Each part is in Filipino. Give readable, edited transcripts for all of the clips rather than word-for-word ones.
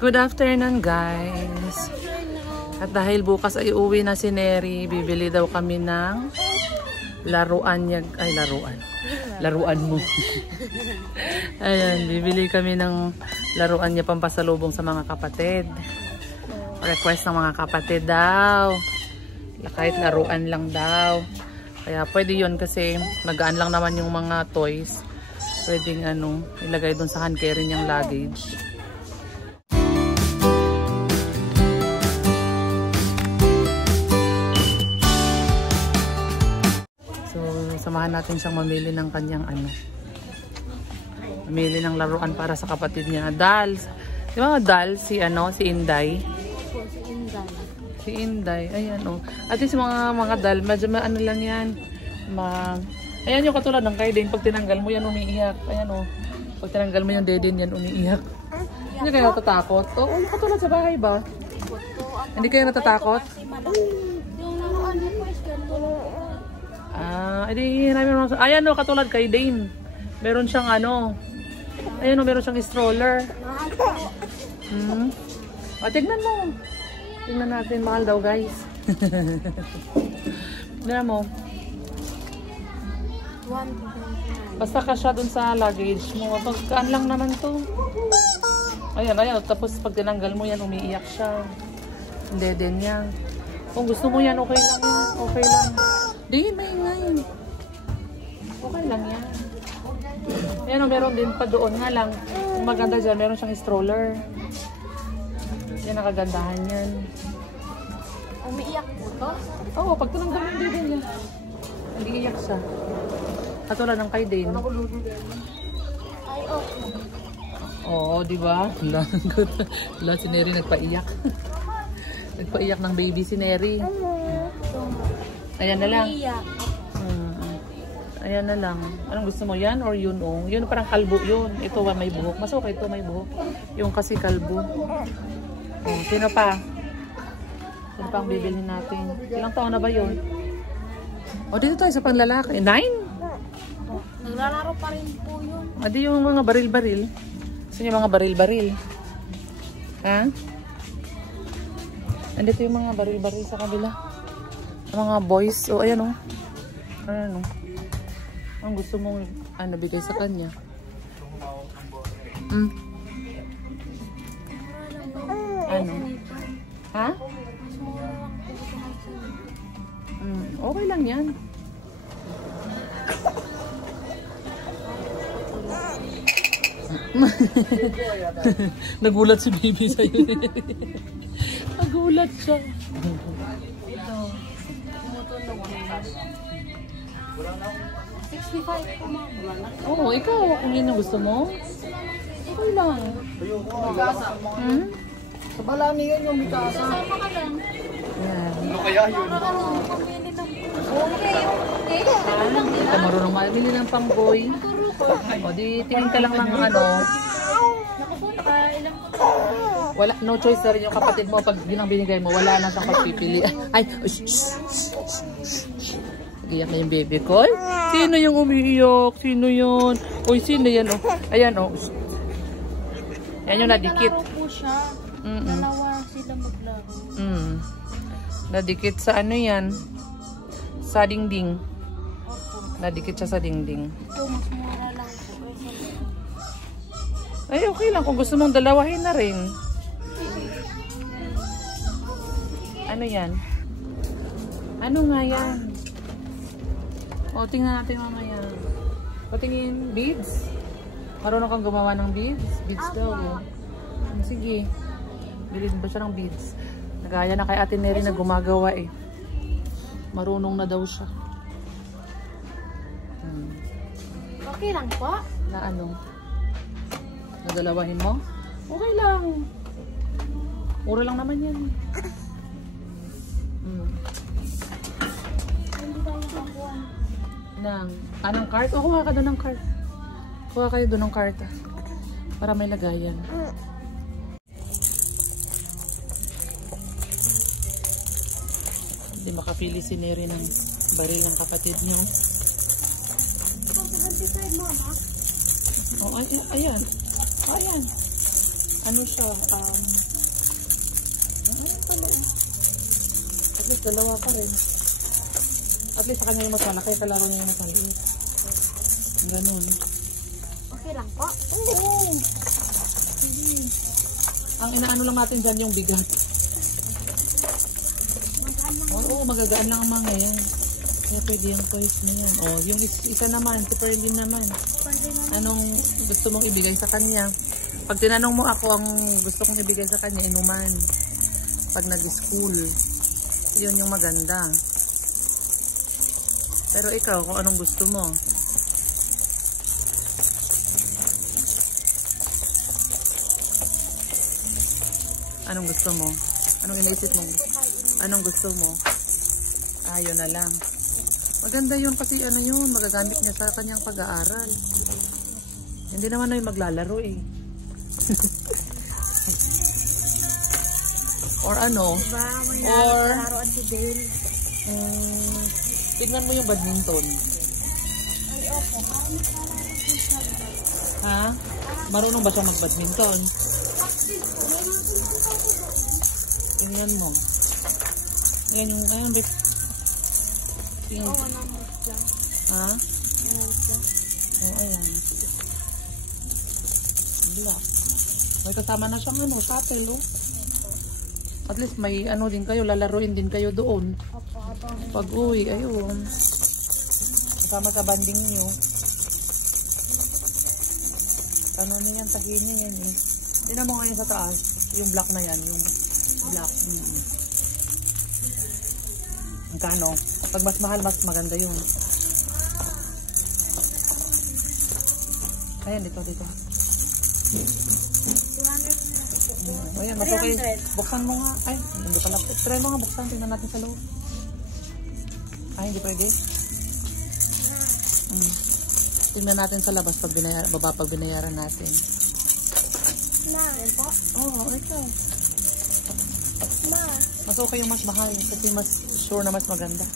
Good afternoon, guys. At dahil bukas ay uwi na si Neri, bibili daw kami ng laruan niya. Ay, laruan. Laruan mo. Ayan, bibili kami ng laruan niya pampasalubong sa mga kapatid. Request ng mga kapatid daw. Kahit laruan lang daw. Kaya pwede yun kasi magaan lang naman yung mga toys. Pwedeng ilagay dun sa hand carry niyang luggage. Samahan natin siyang mamili ng kanyang mamili ng laruan para sa kapatid niya. Dolls. Di ba dolls? Si Inday. Si Inday. Ayan At least mga doll, medyo lang yan. Ayan yung katulad ng Kaiden. Pag tinanggal mo yan, umiiyak. Ayan Pag tinanggal mo yung Dedin yan, umiiyak. Hindi kayo natatakot? Katulad sa bahay ba? Hindi kayo natatakot? Ayan katulad kay Dane. Meron siyang ayan meron siyang stroller. Tignan mo. Tignan natin, mahal daw guys. Tignan mo. Basta kasya dun sa luggage mo. Pagkaan lang naman to. Ayan. Tapos pag tinanggal mo yan, umiiyak siya. Hindi din yan. Kung gusto mo yan, okay lang yan. Okay lang. Di, maingay. Okay lang yan. Ayan meron din pa doon nga lang. Ang maganda dyan, meron siyang stroller. Yan, nakagandahan yan. Umiiyak po to? Oo, pag tinanggal mo din yan. Hindi iyak siya. Katulad ng kay Dane. Ay, okay. Oo, di ba? Wala, si Neri nagpaiyak. Nagpaiyak ng baby si Neri. Ayan na lang. Ayan na lang. Anong gusto mo yan or yun Yun parang kalbo yun. Ito may buhok. Mas okay ito may buhok. Yung kasi kalbo. Sino pa? Sino pa ang bibilhin natin? Ilang taon na ba yun? Dito tayo sa panlalaki. 9? Naglalaro pa rin po yun. Adi yung mga baril-baril. Gusto niyo mga baril-baril? Ha? Andito yung mga baril-baril sa kabila. Mga boys. Ayan Ayan ang gusto mong bigay sa kanya. Ha? Okay lang yan. Nagulat si baby sa'yo. Nagulat siya. Ito. 65 po, ma'am. Ikaw. Kung yun ang gusto mo. Okay lang. Sa balani yun yung mikasa. Sama ka lang. Yan. Ano kaya yun? Pamili ng okay. Ito marunong mamili ng pangboy. Di tingin ka lang ng wala, no choice na rin yung kapatid mo. Pag yun ang binigay mo, wala na siyang pagpipili. Ay, iyak na yung baby ko. Sino yung umiiyak? Sino yun? Uy, sino yan? Ayan Ayan yung nadikit. Nalaro po siya. Dalawa sila maglaro. Nadikit sa yan? Sa dingding. Nadikit siya sa dingding. Ito, mas mura lang po. Ay, okay lang. Kung gusto mong dalawahin na rin. Ano yan? Ano nga yan? Tingnan natin mamaya. Patingin, beads? Marunong kang gumawa ng beads? Beads daw. Sige. Bilhin ba siya ng beads? Nagaya na kay Ate Neri na gumagawa Marunong na daw siya. Okay lang po. Na Nadalawahin mo? Okay lang. Mura lang naman yan. Anong cart? Kuha ka doon ng cart. Kuha kayo doon ng cart. Para may lagayan. Hindi makapili si Neri ng baril ng kapatid niyo. Ayan. Ayan. Ano siya? At least dalawa pa rin. At least sa kanya yung mas malaki, kalaro niya yung mas maliit. Ganun. Okay lang po? Oo. Ang inaano lang natin dyan yung bigat. Oo, magagaan lang ang mga yan. Kaya pwede yung toys na yan. O, yung isa naman, si Perlin naman. Anong gusto mong ibigay sa kanya? Pag tinanong mo ako, ang gusto kong ibigay sa kanya, inuman. Pag nag-school. Yun yung maganda. Pero ikaw, kung anong gusto mo. Anong gusto mo? Anong iniisip mo? Anong gusto mo? Ayun na lang. Maganda yun kasi ano yun, magagamit niya sa kanyang pag-aaral. Hindi naman na yung maglalaro eh. Or ano? Diba, may Or nalaroan si Dale. tignan mo yung badminton. Ay, opo. Ha? Marunong ba siya mag-badminton? Tingnan mo. Yan yung, ayun, babe. Tingnan. Oo, namot lang. Ha? Namot lang. Oo, ayan. Black. May kasama na siyang ano, shuttle, oh. At least may ano din kayo, lalaruin din kayo doon. Opo, abang. Pag uwi, ayun. Kasama sa banding niyo. Ano na yan, tahin niya yan eh. Tingnan mo ngayon sa taas, yung black na yan, yung black. Magkano? Pag mas mahal, mas maganda yun. Ayan, dito. 200 na. Ayan, mas okay. Buksan mo nga. Ay, hindi pala. Try mo nga buksan. Tingnan natin sa loob. Ay, hindi pwede. Tingnan natin sa labas pag baba pag binayaran natin. Ma. Yan po? Oo, ikaw. Ma. Mas okay yung mas mahal kasi mas sure na mas maganda.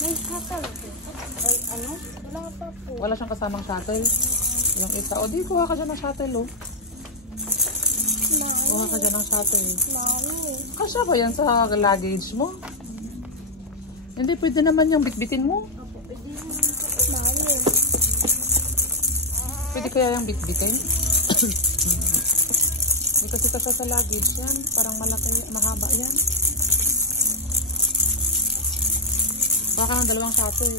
May shuttle. Ay, ano? Wala pa po. Wala siyang kasamang shuttle. Yung isa. O, di kuha ka dyan ng shuttle, oh. Kuha ka dyan ng shuttle. Kasya ba yan sa luggage mo? Hindi, pwede naman yung bitbitin mo. Opo, pwede mo. Pwede kaya yung bitbitin? Hindi kasi kasya sa luggage yan. Parang malaki, mahaba yan. Baka ng dalawang shuttle.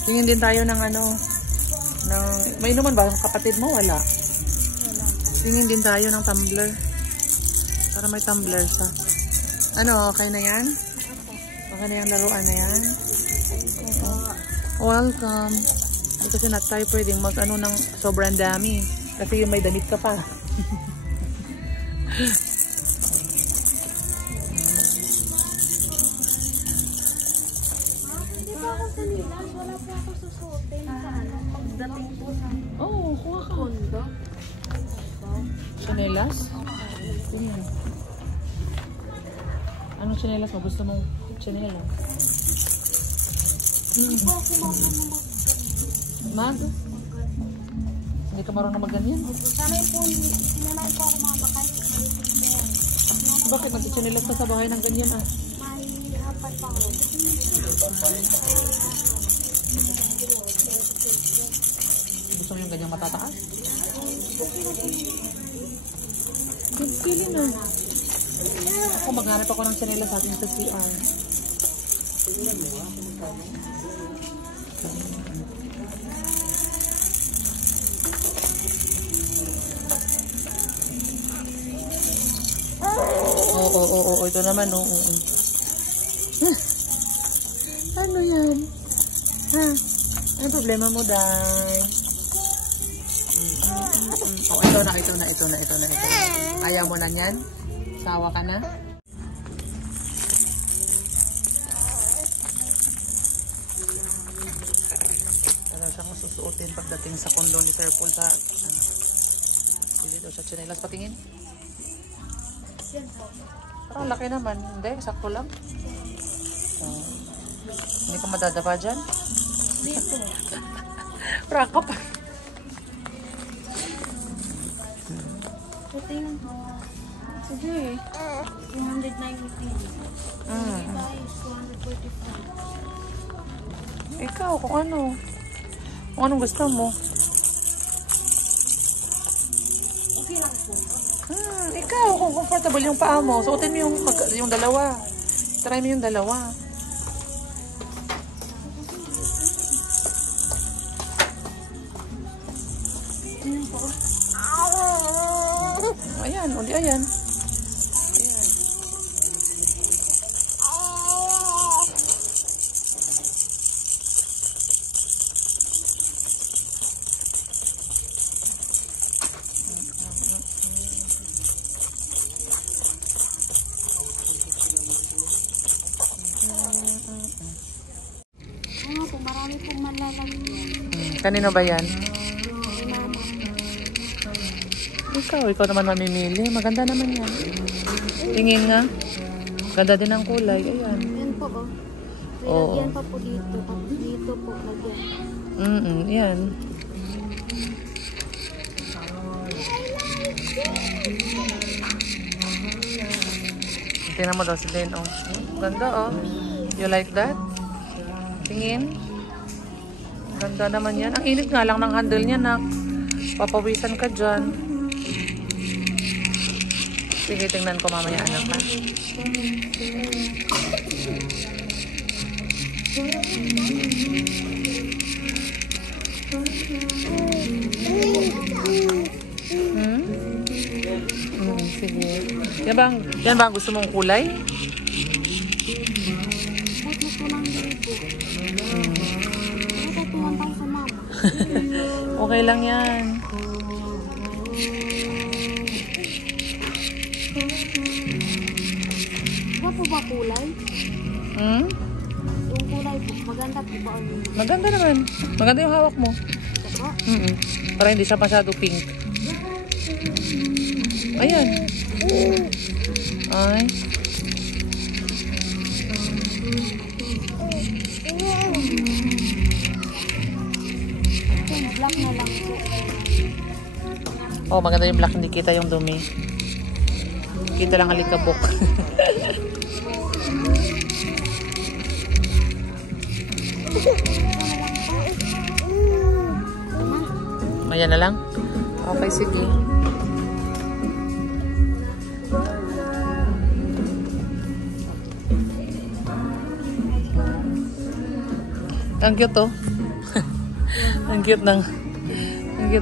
Tingin din tayo ng ano, ng, may inuman ba? Kapatid mo? Wala. Tingin din tayo ng tumbler. Para may tumbler sa. Ano, okay na yan? Okay na yung laruan na yan? Welcome. Hindi kasi not tayo pwedeng mag ano ng sobrang dami. Kasi yung may damit ka pa. Hindi pa ako sa Milan. Wala pa ako susuotin sa ano. Pagdating po sa Oo, kuha ka. kondo. Chanelas? Tingnan. Anong chanelas mo? Gusto mong chanelas? Mag? Hindi ka marunong magganyan? Sana po, sinanay po ako mga bakay. Bakit mag-chanelas ka sa bahay ng ganyan ah? May apat pa ako. Gusto mo yung ganyang matataas? Pili na. Ako maghanap ako ng chanelas sa atin sa CR. Oo, ito naman, oo. Ano yan? Ha? Ano problema mo, Day? Oh, ito na. Ayaw mo na yan? Sawa ka na? Talaga siyang susuotin pagdating sa kondo ni Sir Paul sa bili daw sa chinelas. Patingin? Parang laki naman. Hindi, sakto lang. Hindi ka madadapa dyan? Dito. Praka pa. Tingnan ko. Sige. 293. Guys, 245. Ikaw, kung ano. Kung anong gusto mo. Okay lang po. Ikaw, kung comfortable yung paa mo, suotin mo yung dalawa. Try mo yung dalawa. Ayan, uli ayan. Ayan. Po, marami pong malalagyan. Kanino ba yan? Mama. Ikaw naman mamimili. Maganda naman yan. Tingin nga. Ganda din ang kulay. Ayan. Yan po, oh. May lagyan pa po dito. Tapos dito po, lagyan. Yan. Tingnan mo daw si Lynn, oh. Ganda, oh. You like that? Tingin. Ganda naman yan. Ang init nga lang ng handle niya, nak. Papawisan ka dyan. Sige, tingnan ko mamaya, anak, ha? Sige. Yan ba ang gusto mong kulay? Tapos ko lang dito. Tutuwan tayo sa mama. Okay lang yan. Diba po ba kulay? Yung kulay po, maganda po ba? Maganda naman. Maganda yung hawak mo. Ito? Para hindi siya masyado pink. Ayan. Ay. Black na lang po. Oh, maganda yung black. Hindi kita yung dumi. Kita lang alikabok. Ayan na lang. Okay, sige. Ang cute, oh. Ang cute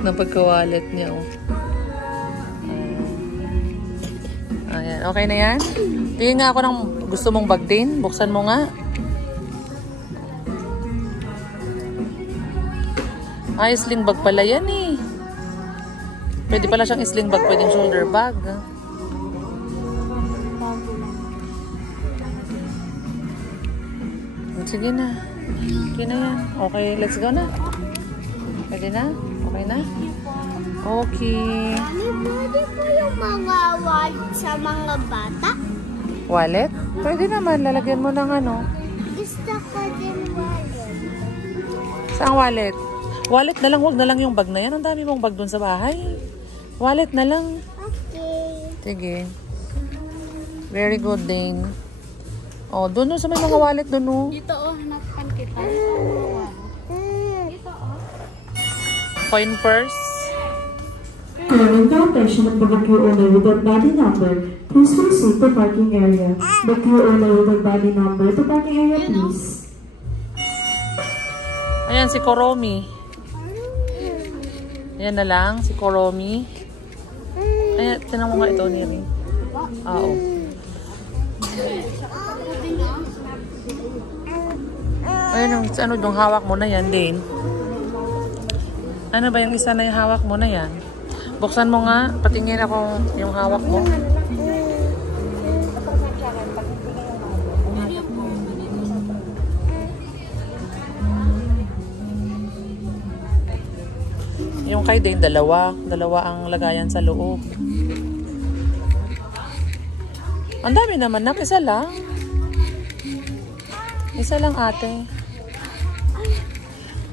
ng pagka-wallet niya, oh. Ayan, okay na yan? Tingin nga ako ng gusto mong bag din. Buksan mo nga. Ay, sling bag pala yan, eh. Pwede pala siyang sling bag, pwedeng shoulder bag. Sige na. Okay na yan. Okay, let's go na. Pwede na? Okay na? Okay. Pwede po yung mga wallet sa mga bata? Wallet? Pwede naman. Lalagyan mo ng ano. Gusto ko din wallet. Saan wallet? Wallet na lang. Huwag na lang yung bag na yan. Ang dami mong bag dun sa bahay. Wallet na lang. Okay. Sige. Very good, Dane. Oh, doon sa may mga wallet doon, oh. Dito, oh, hanapan kita. Dito, oh. Coin purse. During the operation of the queue owner with the body number, please proceed to parking area. The queue owner with the body number to parking area, please. Ayan, si Koromi. Ayan na lang, si Koromi. Ayan, tinang mo nga ito, Neri. Oo. Ayan, ano yung hawak mo na yan, Dane? Ano ba yung isa na yung hawak mo na yan? Buksan mo nga, patingin ako yung hawak mo. Yung kay Dane, dalawa ang lagayan sa loob. Ang dami naman, nak. Isa lang. Isa lang, ate.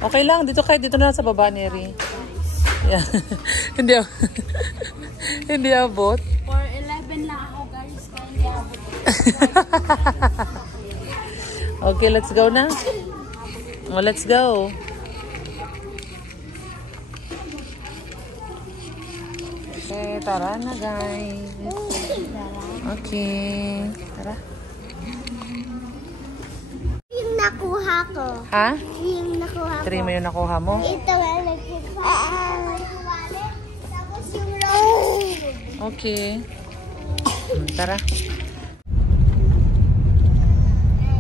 Okay lang. Dito na sa baba, Neri. Yeah. Hindi abot. For 11 lang ako guys. Kaya hindi abot. Okay, let's go na. Oh, let's go. Okay, tara na guys. Okay, tara. Yung nakuha ko. Ha? Yung nakuha ko. 3 mo yung nakuha mo? Ito ang nagkita. Tapos yung round. Okay. Tara.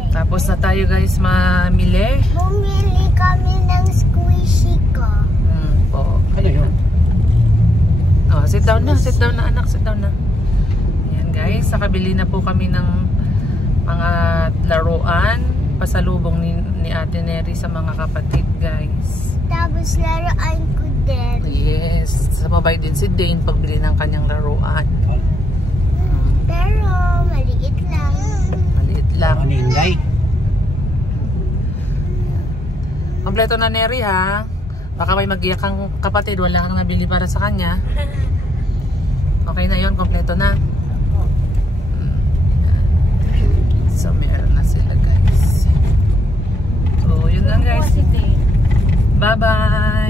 Tapos na tayo guys mamili. Bumili kami ng squishy ko. Po. Ano yun? Oh, sit down na anak, sit down na. Ayan guys, nakabili na po kami ng mga laruan, pasalubong ni Ate Neri sa mga kapatid guys. Tapos laruan ko din. Yes, sababay din si Dane pagbili ng kanyang laruan. Pero maliit lang. Maliit lang. Maninday. Kompleto na Neri ha. Baka may mag-iyak kang kapatid, wala kang nabili para sa kanya. Okay na yon, kompleto na. So meron na sila guys. So yun lang guys. Bye bye.